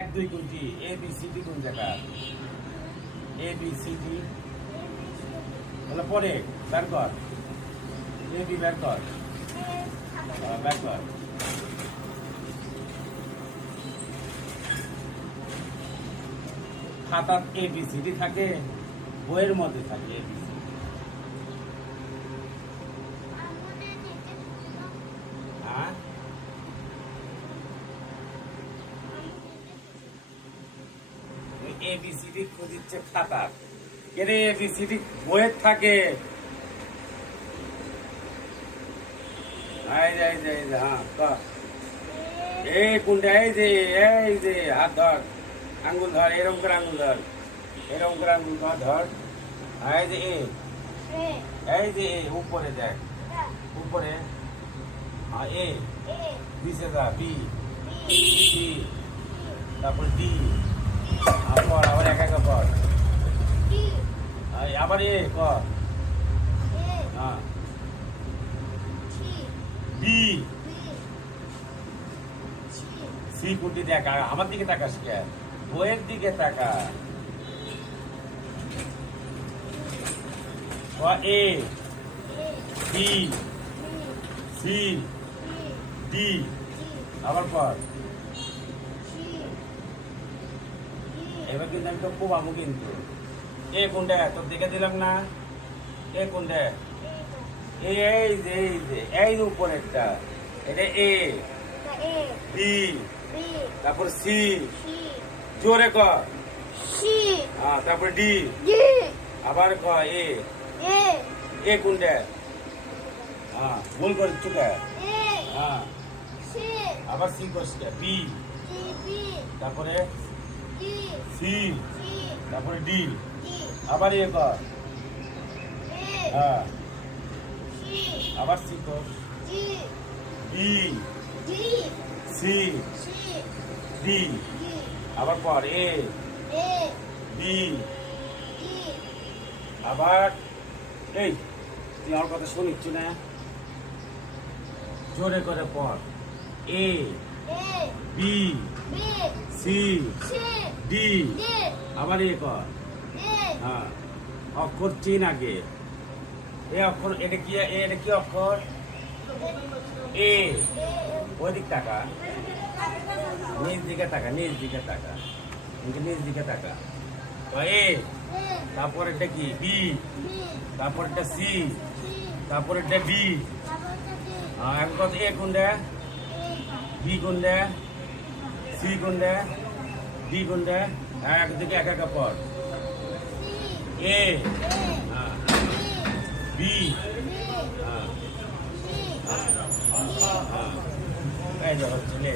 এক, দুই কোনটি? এ বি সি ডি কোন জায়গা? এ বি সি ডি তাহলে পরে, বের কর। এ বি বের কর। বের কর। খাতার এ বি সি ডি থাকে, বইয়ের মধ্যে থাকে এ বি সি হ্যাঁ এ বি সি ডি খুঁজিচ্ছে খাতার কেরে এ বি সি ডি বইয়ের থাকে। এই যে এই যে এই যে হ্যাঁ ক? এই কোনটা? এই যে এই যে হাত ধর। আঙ্গুল ধর এরকম করে আঙ্গুল ধর। এরকম করে আঙ্গুল ধর ধর। এই যে এ। এই যে এ উপরে দেখ। উপরে। হ্যাঁ এ। নিচে যা বি। তারপর ডি। আবার একা একা আর আবার এ কর হ্যাঁ সি কোনটি দেখ আমার দিকে তাকাস কে বইয়ের দিকে তাকা এ বি সি ডি আবার পর এবার কিন্তু আমি তো খুব কোবাবো কিন্তু। এ কোনটা? তোর দেখে দিলাম না। এ কোনটা? এই এই যে এই যে এই উপরেরটা। এটা এ। বি। তারপর সি। জোরে ক। হ্যাঁ তারপর ডি। আবার ক এ। এ। কোনটা? হ্যাঁ ভুল করে চুকা হ্যাঁ আবার সি করছে বি। তারপরে সি তারপরে ডি আবার এ কর হ্যাঁ। আবার সি কর বি সি ডি আবার পর এ। বি আবার। এই তুই আমার কথা শুনিচ্ছি না? জোরে করে পর। এ। বি সি ডি আবার এ হ্যাঁ। অক্ষর চিন আগে। এ অক্ষর, এটা কি এটা কি অক্ষর? এ। ওই দিক টাকা নিজ দিকে টাকা নিজ দিকে টাকা নিজ দিকে টাকা তো এ। তারপর এটা কি? বি তারপর এটা সি তারপর এটা হ্যাঁ এখন কত? এ কোন দেয় বি দেয় সি কোন দেয় ডি দেয় হ্যাঁ একদিকে এক একা পর। এ। হ্যাঁ। বি। হ্যাঁ। হ্যাঁ। এই হচ্ছে।